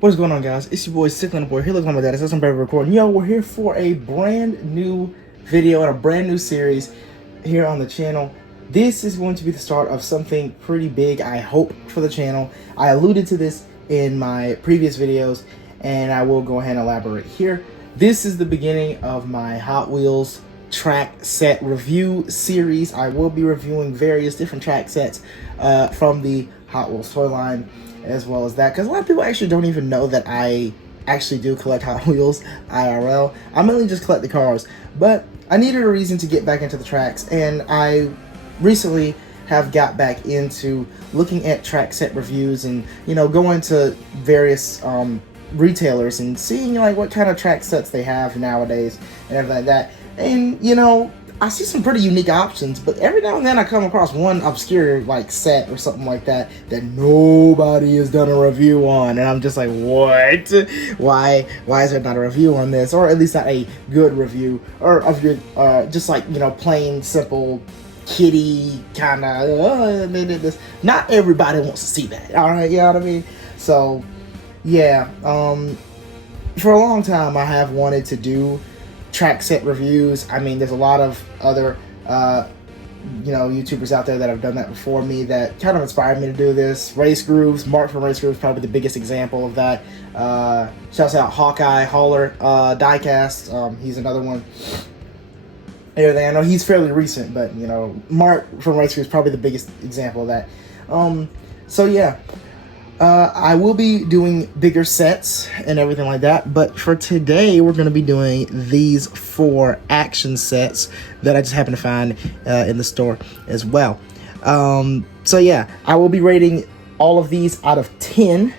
What's going on, guys? It's your boy Sickland Boy here. Looks like my dad is some baby recording. Yo, we're here for a brand new video and a brand new series here on the channel. This is going to be the start of something pretty big, I hope, for the channel. I alluded to this in my previous videos, and I will go ahead and elaborate here. This is the beginning of my Hot Wheels track set review series. I will be reviewing various different track sets from the Hot Wheels toy line, as well as that, because a lot of people actually don't even know that I actually do collect Hot Wheels IRL. I mainly just collect the cars, but I needed a reason to get back into the tracks, and I recently have got back into looking at track set reviews and, you know, going to various retailers and seeing like what kind of track sets they have nowadays and everything like that. And, you know, I see some pretty unique options, but every now and then I come across one obscure like set or something like that that nobody has done a review on, and I'm just like, what? Why is there not a review on this, or at least not a good review, or of your just like, you know, plain simple kitty kind of they did this. Not everybody wants to see that, all right? You know what I mean? So yeah, for a long time I have wanted to do track set reviews. I mean, there's a lot of other you know, YouTubers out there that have done that before me that kind of inspired me to do this. Race Grooves, Mark from Race Grooves, probably the biggest example of that. Shouts out Hawkeye Hauler Diecast. He's another one. Everything. I know he's fairly recent, but you know, Mark from Race Grooves is probably the biggest example of that. So yeah. I will be doing bigger sets and everything like that, but for today we're going to be doing these 4 action sets that I just happened to find in the store as well. So yeah, I will be rating all of these out of 10,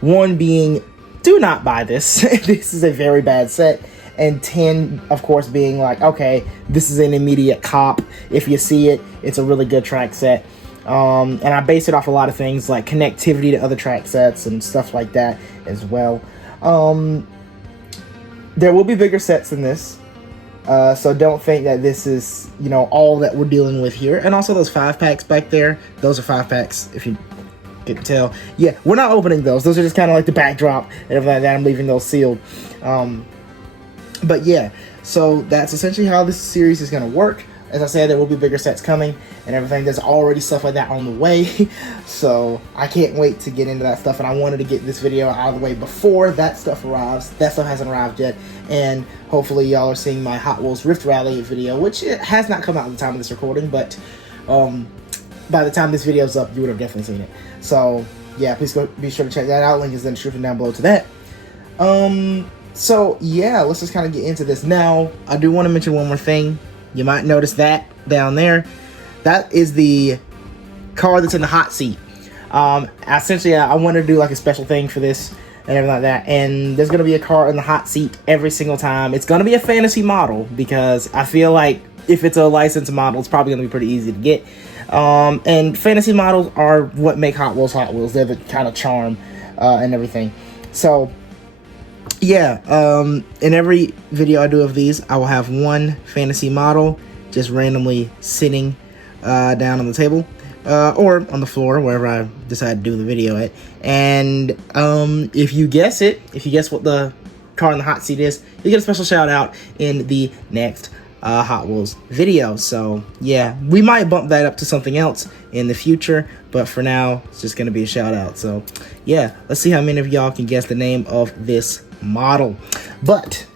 1 being do not buy this. This is a very bad set, and 10 of course being like, okay, this is an immediate cop. If you see it, it's a really good track set. And I base it off a lot of things like connectivity to other track sets and stuff like that as well. There will be bigger sets than this, so don't think that this is, you know, all that we're dealing with here. And also those 5-packs back there, those are 5-packs, if you can tell. Yeah, we're not opening those. Those are just kind of like the backdrop and everything like that. I'm leaving those sealed. But yeah, so that's essentially how this series is going to work. As I said, there will be bigger sets coming and everything. There's already stuff like that on the way. So I can't wait to get into that stuff. And I wanted to get this video out of the way before that stuff arrives. That stuff hasn't arrived yet. And hopefully y'all are seeing my Hot Wheels Rift Rally video, which it has not come out at the time of this recording. But by the time this video's up, you would have definitely seen it. So yeah, please go be sure to check that out. Link is in the description down below to that. So yeah, let's just kind of get into this. Now, I do want to mention one more thing. You might notice that down there. That is the car that's in the hot seat. Essentially, I want to do like a special thing for this and everything like that. And there's going to be a car in the hot seat every single time. It's going to be a fantasy model because I feel like if it's a licensed model, it's probably going to be pretty easy to get. And fantasy models are what make Hot Wheels Hot Wheels. They're the kind of charm and everything. So yeah, in every video I do of these, I will have one fantasy model just randomly sitting down on the table or on the floor, wherever I decide to do the video at. And if you guess it, if you guess what the car in the hot seat is, you get a special shout out in the next Hot Wheels video. So yeah, we might bump that up to something else in the future, but for now, it's just going to be a shout out. So yeah, let's see how many of y'all can guess the name of this model. But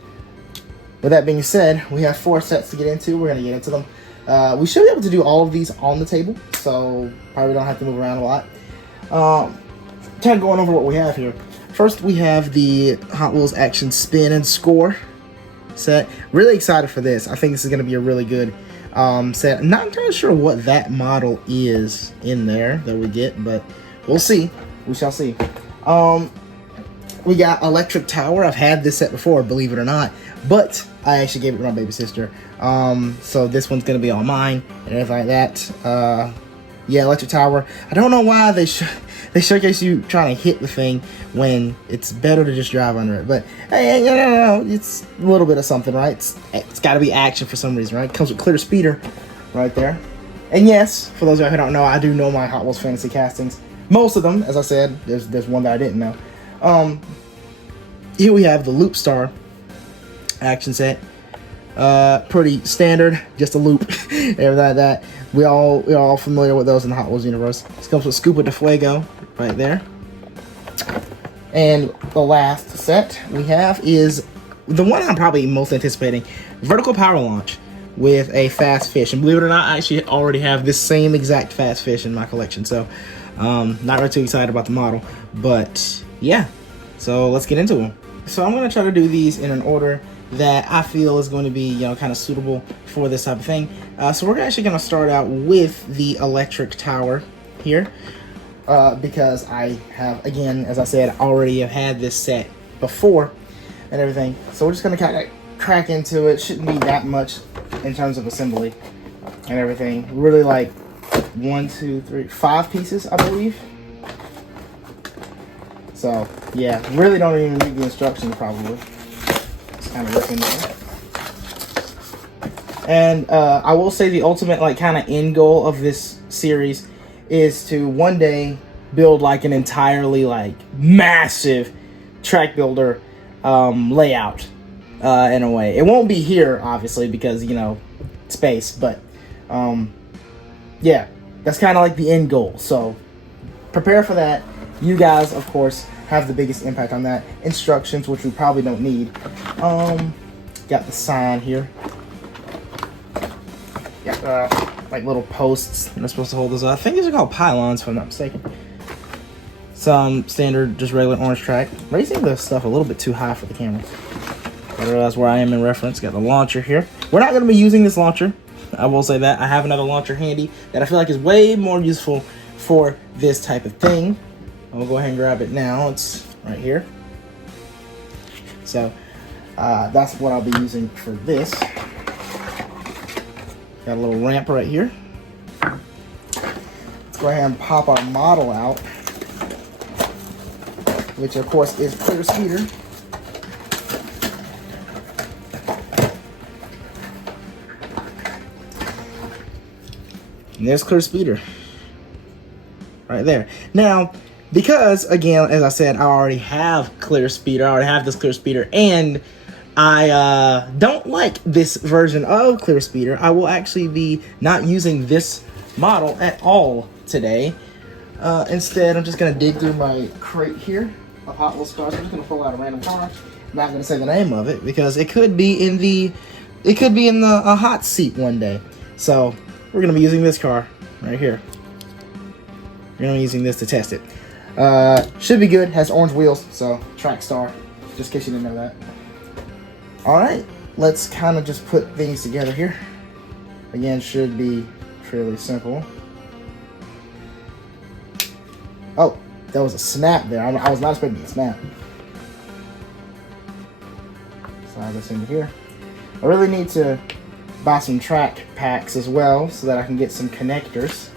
with that being said, we have 4 sets to get into. We're going to get into them. We should be able to do all of these on the table, so probably don't have to move around a lot. Kind of going over what we have here. First, we have the Hot Wheels Action Spin and Score set. Really excited for this. I think this is going to be a really good set. I'm not entirely sure what that model is in there that we get, but we'll see. We shall see. We got Electric Tower. I've had this set before, believe it or not, but I actually gave it to my baby sister. So this one's gonna be all mine and everything like that. Yeah, Electric Tower. I don't know why they showcase you trying to hit the thing when it's better to just drive under it. But hey, you know, it's a little bit of something, right? It's got to be action for some reason, right? It comes with clear speeder right there. And yes, for those of you who don't know, I do know my Hot Wheels fantasy castings. Most of them, as I said, there's one that I didn't know. here we have the Loop Star action set. Pretty standard, just a loop. Everything like that. We're all familiar with those in the Hot Wheels universe. This comes with Scuba de Fuego right there. And the last set we have is the one I'm probably most anticipating: Vertical Power Launch with a Fast Fish. And believe it or not, I actually already have this same exact Fast Fish in my collection. So, not really too excited about the model, but yeah. So let's get into them. So I'm gonna try to do these in an order that I feel is going to be, kind of suitable for this type of thing. So we're actually going to start out with the electric tower here, because I have, again, as I said, already have had this set before and everything. So we're just going to kind of crack into it. Shouldn't be that much in terms of assembly and everything. Really like 1, 2, 3, 5 pieces, I believe. So yeah, really don't even read the instructions probably. Kind of looking there. And I will say the ultimate kind of end goal of this series is to one day build like an entirely massive track builder layout in a way. It won't be here obviously because space, but yeah, that's kind of like the end goal. So prepare for that. You guys, of course, have the biggest impact on that. Instructions, which we probably don't need. Got the sign here. Got like little posts that are supposed to hold those up. I think these are called pylons, if I'm not mistaken. Some standard, just regular orange track. Raising the stuff a little bit too high for the camera. I realize where I am in reference. Got the launcher here. We're not going to be using this launcher. I will say that. I have another launcher handy that I feel like is way more useful for this type of thing. I'll go ahead and grab it now. It's right here. So that's what I'll be using for this. Got a little ramp right here. Let's go ahead and pop our model out, which of course is Clear Speeder. And there's Clear Speeder right there. Now, because, again, as I said, I already have Clear Speeder. I already have this Clear Speeder, and I don't like this version of Clear Speeder. I will actually be not using this model at all today. Instead, I'm just going to dig through my crate here of Hot Wheels cars. I'm just going to pull out a random car. I'm not going to say the name of it because it could be in the hot seat one day. So we're going to be using this car right here. We're going to be using this to test it. Should be good. Has orange wheels, so track star. Just in case you didn't know that. Alright, let's kind of just put things together here. Again, should be fairly simple. Oh, there was a snap there. I was not expecting a snap. Slide this into here. I really need to buy some track packs as well so that I can get some connectors.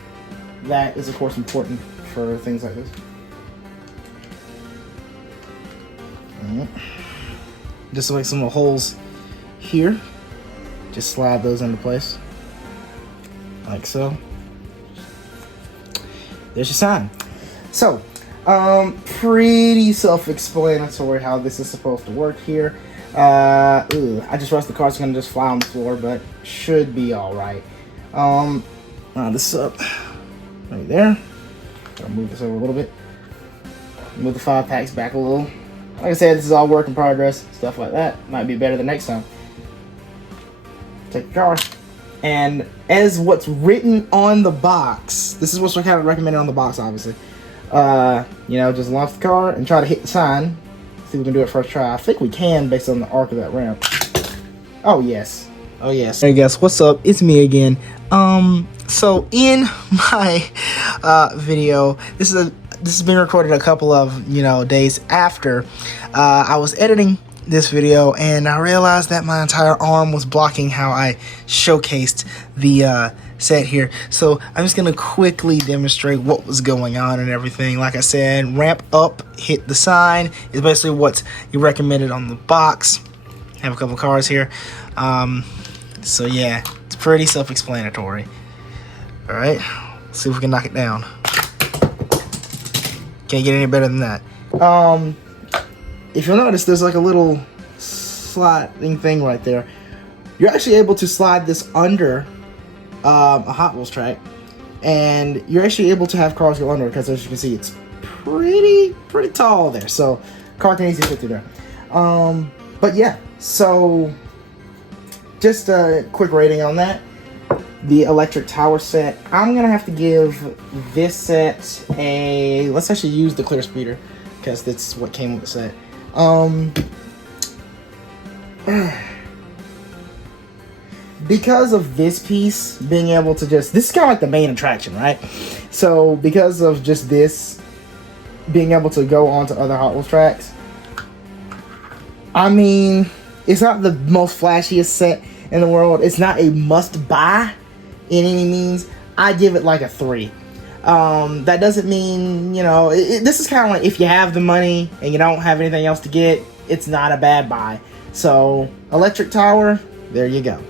That is, of course, important for things like this. Just like some little holes here. Just slide those into place. Like so. There's your sign. So, pretty self-explanatory how this is supposed to work here. I just realized the car's gonna just fly on the floor, but should be alright. This up right there. Gotta move this over a little bit. Move the 5 packs back a little. Like I said, this is all work in progress. Stuff like that might be better the next time. Take your car. And as what's written on the box, this is what's kind of recommended on the box, obviously. Just launch the car and try to hit the sign. See if we can do it first try. I think we can based on the arc of that ramp. Oh, yes. Oh, yes. Hey, guys. What's up? It's me again. So in my video, this has been recorded a couple of days after I was editing this video, and I realized that my entire arm was blocking how I showcased the set here. So I'm just gonna quickly demonstrate what was going on and everything. Like I said, ramp up, hit the sign is basically what's recommended on the box. Have a couple cars here. So yeah, it's pretty self-explanatory. All right, let's see if we can knock it down. Can't get any better than that. if you'll notice, there's like a little sliding thing right there. You're actually able to slide this under a Hot Wheels track, and you're actually able to have cars go under, because as you can see, it's pretty tall there, so car can easily fit through there. But yeah, so just a quick rating on that. The electric tower set, I'm gonna have to give this set a, let's actually use the clear speeder, because that's what came with the set. Because of this piece being able to just, this is kind of like the main attraction, right? So because of just this being able to go onto other Hot Wheels tracks, I mean, it's not the most flashiest set in the world. It's not a must buy in any means. I give it like a 3. That doesn't mean, you know, this is kind of like if you have the money and you don't have anything else to get, it's not a bad buy. So electric tower, there you go.